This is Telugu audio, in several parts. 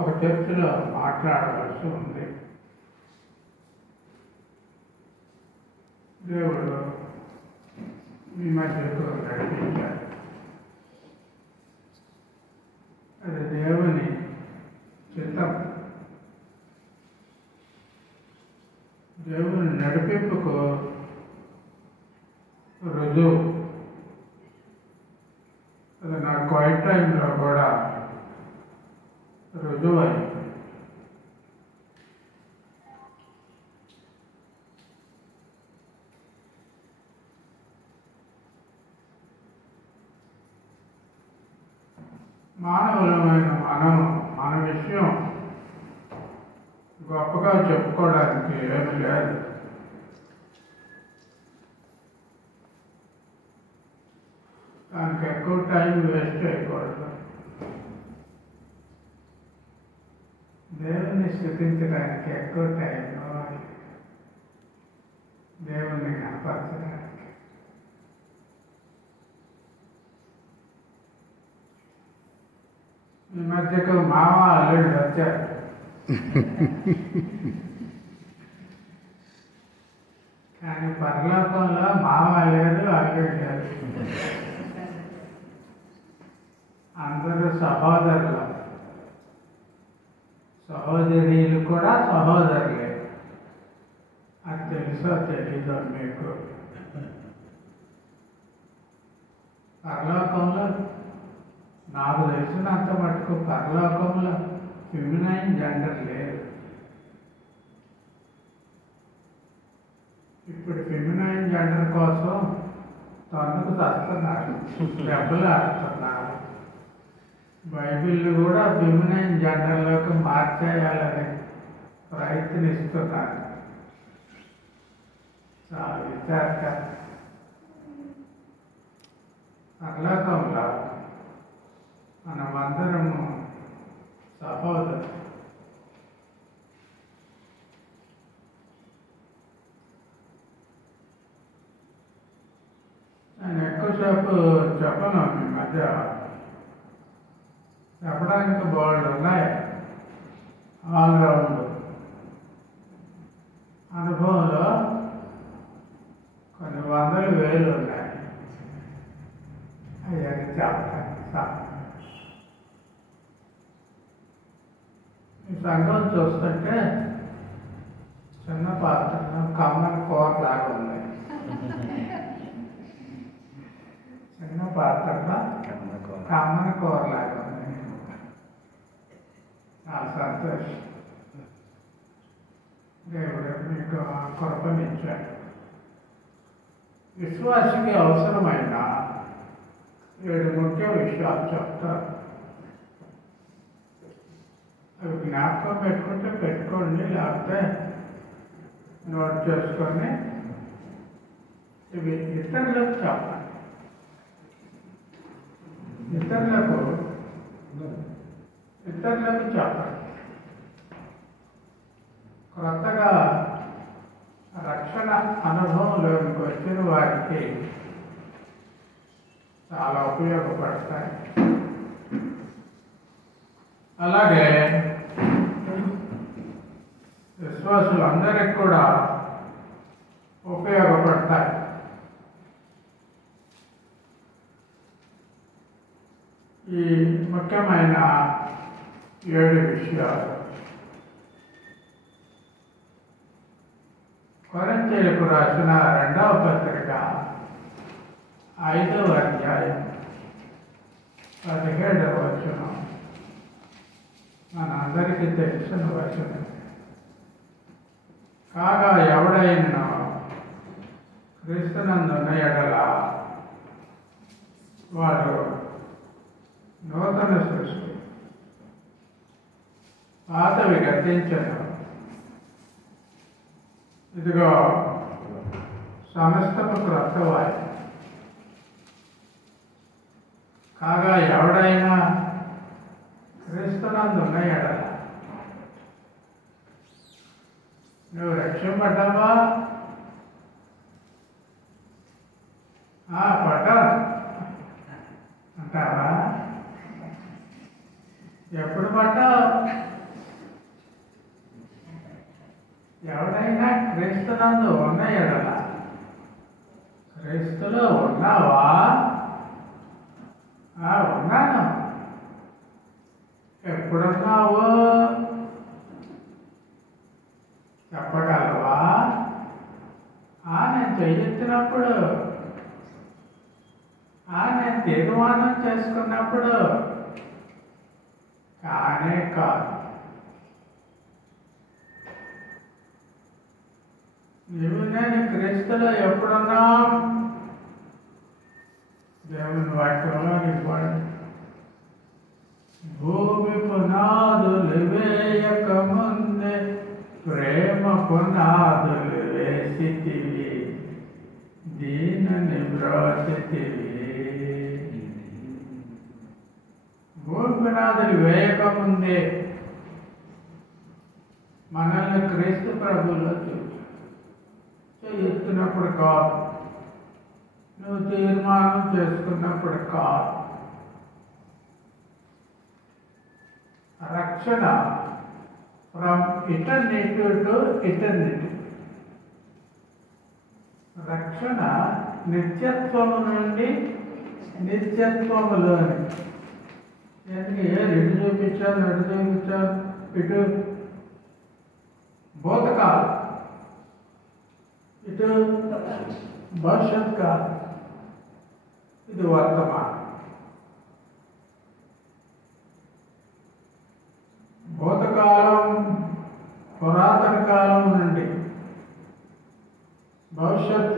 ఒక చర్చలో మాట్లాడవలసి ఉంది. దేవుడు మీ మధ్యకు నడిపించాడు. అది దేవుని చిత్తం. దేవుని నడిపింపుకు రుజువు. అది నా క్వైట్ టైంలో కూడా రుజువు అయింది. మానవులమైన మన విషయం గొప్పగా చెప్పుకోవడానికి ఏమీ లేదు. దానికి ఎక్కువ టైం వేస్ట్ చేయకూడదు. దేవుణ్ణి స్థుతించడానికి ఎక్కువ టైం కావాలి. దేవుణ్ణి కనపరచడానికి. ఈ మధ్యకు మామ అల్లుడు వచ్చారు. కానీ పరలోకంలో మామ లేదు, అల్లుడు లేదు. అందరూ సహోదరులు. సహోదరీలు కూడా సహోదరులే. అది తెలుసో తెలీదో మీకు? పరలోకంలో నాకు తెలిసినంత మటుకు పరలోకంలో ఫెమినైన్ జెండర్ లేదు. ఇప్పుడు ఫెమినైన్ జెండర్ కోసం తన్నుకు చస్తున్నారు, దెబ్బలు ఆడుతున్నారు. బైబిల్ కూడా ఫెమినైన్ జెండర్లోకి మార్చేయాలని ప్రయత్నిస్తున్నారు. చాలా విచారకరం. పరలోకంలో మనమందరము సహోదరులు. నేను ఎక్కువసేపు చెప్పను. ఈ మధ్య చెప్పడానికి బోల్డ్ ఉన్నాయి. ఆల్రౌండ్ అనుభవంలో కొన్ని వందల వేలు ఉన్నాయి. అయ్యాక చెప్తాను. ఈ సంఘం చూస్తుంటే చిన్న పాత్రలో కమ్మని కూరలాగా ఉంది. చిన్న పాత్రలో కమ్మని కూరలాగా ఉంది. చాలా సంతోషం. దేవుడు మీకు కృపనిచ్చాడు. విశ్వాసికి అవసరమైన 7 ముఖ్య విషయాలు చెప్తారు. అవి జ్ఞాపకం పెట్టుకుంటే పెట్టుకోండి, లేకపోతే నోట్ చేసుకొని ఇవి ఇతరులకు చెప్పండి. ఇతరులకు చెప్పండి. కొత్తగా రక్షణ అనుభవంలోకి వచ్చిన వారికి చాలా ఉపయోగపడతాయి. అలాగే విశ్వాసులందరికీ కూడా ఉపయోగపడతాయి. ఈ ముఖ్యమైన 7 విషయాలు కొరింథీయులకు రాసిన 2వ పత్రిక 5వ అధ్యాయం 17వ వచనం మనందరికీ తెలిసిన వచనం. కాగా ఎవడైనా క్రీస్తునందున్న ఎడల వాడు నూతన సృష్టి, పాతవి గతించను, ఇదిగో సమస్తము క్రొత్తవాయి. కాగా ఎవడైనా క్రీస్తునందున్న ఎడల. నువ్వు రక్షింపడ్డావా? పడ్డా అంటావా? ఎప్పుడు పడ్డావు? ఎవడైనా క్రీస్తునందు ఉన్న ఎడల, క్రీస్తులో ఉన్నావా? ఉన్నాను. ఎప్పుడున్నావు చెప్పగలవా? నేను చెయ్యెత్తినప్పుడు, నేను తీర్మానం చేసుకున్నప్పుడు. కానే కాదు. నీవు నేను క్రీస్తులో ఎప్పుడున్నాం? దేవుని వాక్యంలో ఇవ్వండి. భూమి పునాదులు వేయక ముందే ప్రేమ పునాదులు వేసితివి, దీనిని బ్రోచితివి. భూమి పునాదులు వేయక ముందే మనల్ని క్రీస్తు ప్రభువులో ఎత్తినప్పుడు కాదు, నువ్వు తీర్మానం చేసుకున్నప్పుడు కాదు. రక్షణ ఫ్రమ్ ఇటర్నిటీ టు ఇటర్నిటీ. రక్షణ నిత్యత్వము నుండి నిత్యత్వములోని. ఇటు చూపించాను, అటు చూపించాను, ఇటు భూతకాలం, ఇటు భవిష్యత్ కాలం, ఇది వర్తమానం. భూతకాలం పురాతన కాలం నుండి భవిష్యత్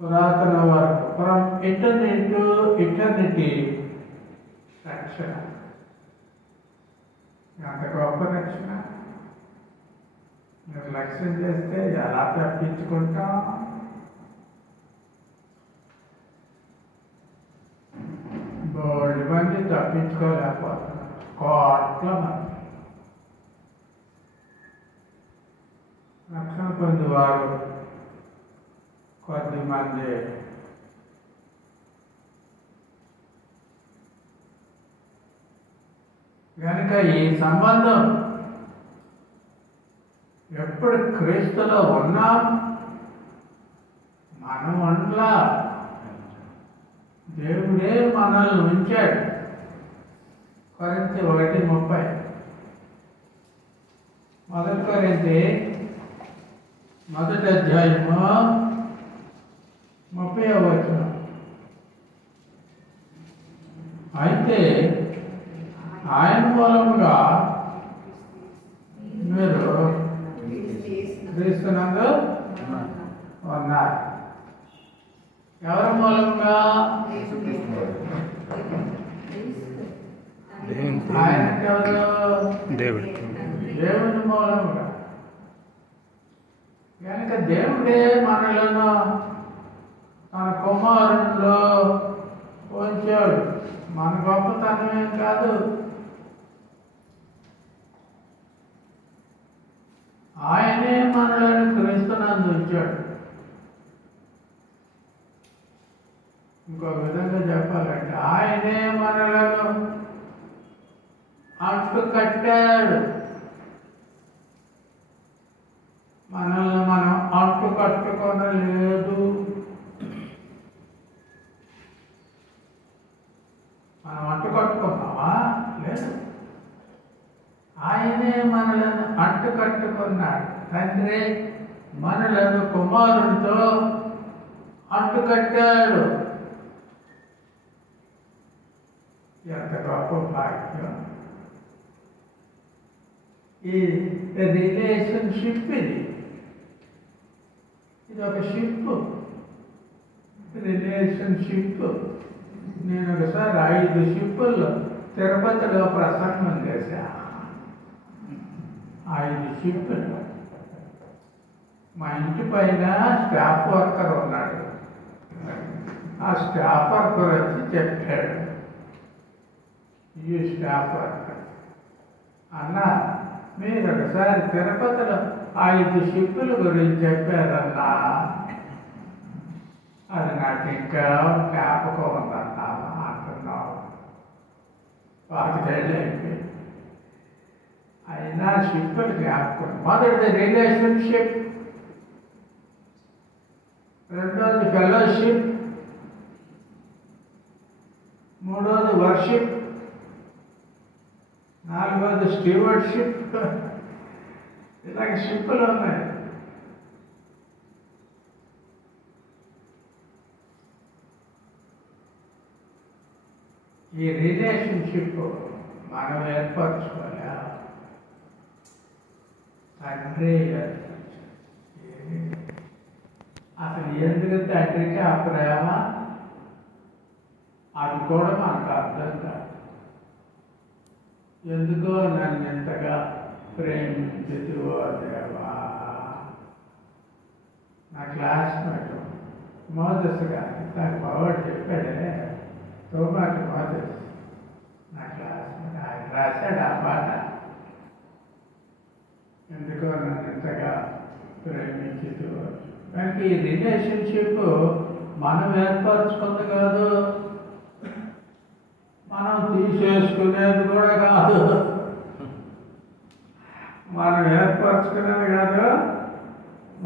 పురాతన వరకు, ఫ్రమ్ ఇటర్నిటీ టు ఇటర్నిటీ రక్షణ. ఎంత గొప్ప రక్షణ! నిర్లక్ష్యం చేస్తే ఎలా తప్పించుకుంటాం? బోల్డ్ మంది తప్పించుకోలేకపోతున్నారు, కోట్ల మంది. రక్షణ పొందేవారు కొద్దిమంది. కనుక ఈ సంబంధం ఎప్పుడు క్రీస్తులో ఉన్నాం, మనం ఉండలా, దేవుడే మనల్ని ఉంచాడు. కొరింథీ 1:30. మొదటి కొరింథీ 1వ అధ్యాయము 30వ వచనం. అయితే ఆయన మూలముగా మీరు క్రీస్తునందు ఉన్నారు. ఎవరి మూలంగా? ఆయనకెవరు? దేవుని మూలంగా. కనుక దేవుడే మనలను తన కుమారుల్లో ఉంచాడు. మన గొప్పతనమేం కాదు. ఆయనే మనలను క్రీస్తునందు ఉంచాడు. ఇంకో విధంగా చెప్పాలంటే ఆయనే మనలను అంటు కట్టాడు. మనల్ని మనం అంటు కట్టుకొనలేదు. మనం అంటు కట్టుకున్నావా? లేదు. ఆయనే మనలను అంటు కట్టుకున్నాడు. తండ్రి మనలను కుమారుడితో అంటు కట్టాడు. ఎంత గొప్ప భాగ్యం! ఈ రిలేషన్షిప్ ఇది ఒక షిప్. రిలేషన్షిప్. నేను ఒకసారి 5 షిప్పుల్లో తిరుపతిలో ప్రసంగం చేశా. 5 షిప్పులు. మా ఇంటి పైన స్టాఫ్ వర్కర్ ఉన్నాడు. ఆ స్టాఫ్ వర్కర్ వచ్చి చెప్పాడు, ఈ స్టాఫ్ వర్కర్ అన్న మీరు ఒకసారి తిరుపతిలో 5 షిప్పుల గురించి చెప్పారన్నా, అది నాకు ఇంకా జ్ఞాపకం ఉందన్నా అంటున్నావు. పాతికేళ్ళు అయిపోయింది. అయినా షిప్పులు జ్ఞాపకం. మొదటిది రిలేషన్షిప్, రెండోది ఫెలోషిప్, మూడోది వర్షిప్, నాలుగోది స్టీవర్డ్షిప్. ఇలాగ షిప్పులు ఉన్నాయి. ఈ రిలేషన్షిప్ మనం ఏర్పరచుకోవాలి. తండ్రి అసలు ఎందుకు తండ్రికి ఆ ప్రేమ, అది కూడా మనకు అర్థం కాదు. ఎందుకో నన్ను ఎంతగా ప్రేమించువో దేవా. నా క్లాస్మేట్ మోజస్ గారు దాని పవర్ చెప్పాడే, తోపాటి మోజస్ నా క్లాస్మేట్, ఆయన రాశాడు ఆ పాట. ఎందుకో నన్ను ఎంతగా ప్రేమించువో. కానీ ఈ రిలేషన్షిప్ మనం ఏర్పరచుకుంది కాదు, మనం తీసేసుకునేది కూడా కాదు. మనం ఏర్పరచుకునేది కాదు,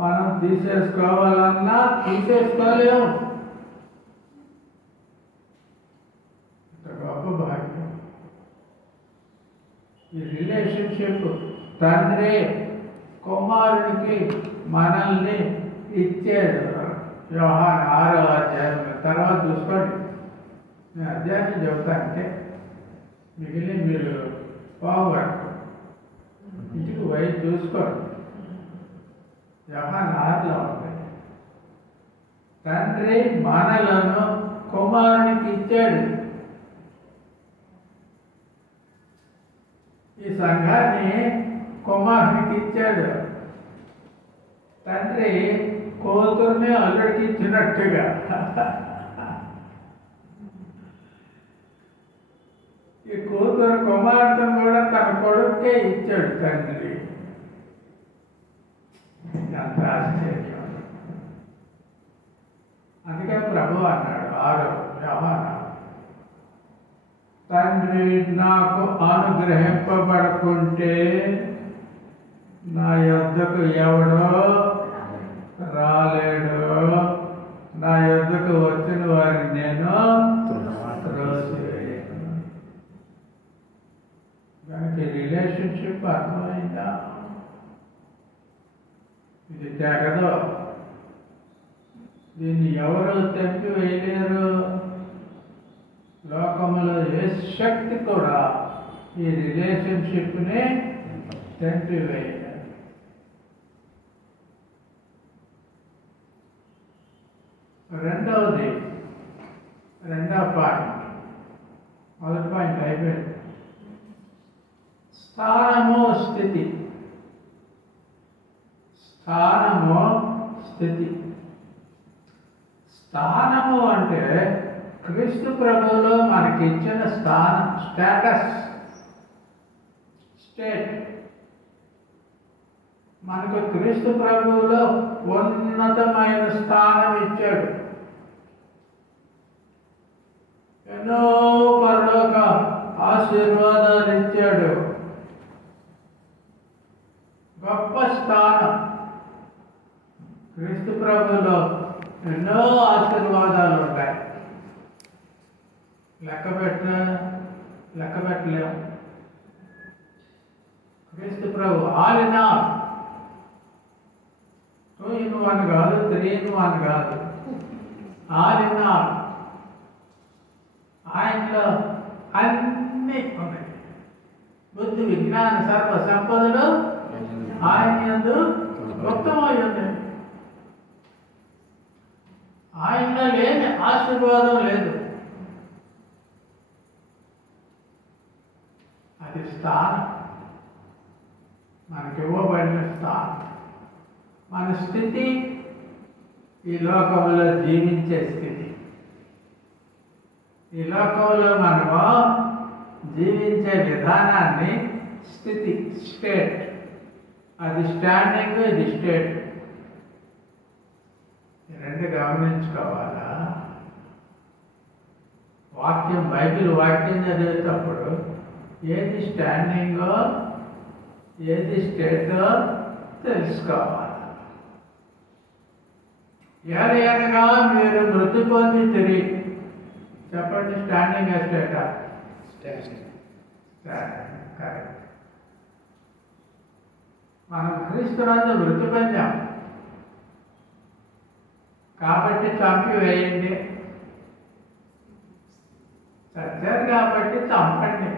మనం తీసేసుకోవాలన్నా తీసేసుకోలేము. ఇంత గొప్ప భాగ్యం ఈ రిలేషన్షిప్. తండ్రి కుమారుడికి మనల్ని ఇచ్చాడు. యోహాను 6వ అధ్యాయం తర్వాత చూసుకోండి. నేను అధ్యాయం చెబుతానంటే మిగిలిన మీరు పోగొట్టు ఇంటికి పోయి చూసుకోండి. యోహాను 6లో ఉంది. తండ్రి మనలను కుమారునికి ఇచ్చాడు. ఈ సంఘాన్ని కుమారునికి ఇచ్చాడు. తండ్రి కూతుర్ని అల్లుడికి ఇచ్చినట్టుగా ఈ కూతురు కుమార్తెను కూడా తన కొడుకే ఇచ్చాడు తండ్రి. ఎంత ఆశ్చర్యం. అందుకే ప్రభు అన్నాడు 6వ యోహాను, తండ్రి నాకు అనుగ్రహింపబడకుంటే నా యొద్దకు ఎవడో రాలేడు, నా యొద్దకు వచ్చిన వారిని నేను త్రోసివేయను. దానికి రిలేషన్షిప్ అర్థమైందా? ఇది తెగదు. దీన్ని ఎవరు తెంపి వేయలేరు. లోకంలో ఏ శక్తి కూడా ఈ రిలేషన్షిప్ని తెంపి వేయలేదు. రెండవ పాయింట్, మొదటి పాయింట్ అయిపోయింది. స్థానము స్థితి. స్థానము స్థితి. స్థానము అంటే క్రీస్తు ప్రభువులో మనకి ఇచ్చిన స్థానం, స్టేటస్, స్టేట్. మనకు క్రీస్తు ప్రభువులో ఉన్నతమైన స్థానం ఇచ్చాడు. ఎన్నో పరలోక ఆశీర్వాదాలు ఇచ్చాడు. గొప్ప స్థానం. క్రీస్తు ప్రభువులో ఎన్నో ఆశీర్వాదాలు ఉంటాయి. లెక్క పెట్టలేము. క్రీస్తు ప్రభు ఆలినా 2 in 1 కాదు, 3 in 1 కాదు, ఆలినా. ఆయనలో అన్నీ ఉన్నాయి. బుద్ధి విజ్ఞాన సర్వ సంపదలు ఆయన యందు గుప్తమై ఉన్నాయి. ఆయనలో లేని ఆశీర్వాదం లేదు. అది స్థానం, మనకి ఇవ్వబడిన స్థానం. మన స్థితి ఈ లోకంలో జీవించే స్థితి. ఈ లోకంలో మనము జీవించే విధానాన్ని స్థితి, స్టేట్. అది స్టాండింగ్, ఇది స్టేట్. రెండు గమనించుకోవాలా. వాక్యం, బైబిల్ వాక్యం చదివేటప్పుడు ఏది స్టాండింగో ఏది స్టేటో తెలుసుకోవాలి. ఏదైనా మీరు మృతి పొంది తిరిగి చెప్పండి, స్టాండింగ్ స్టేటా? కరెక్ట్. మనం క్రీస్తునందు మృతి పొందాం కాబట్టి చంపి వేయండి, చచ్చారు కాబట్టి చంపండి.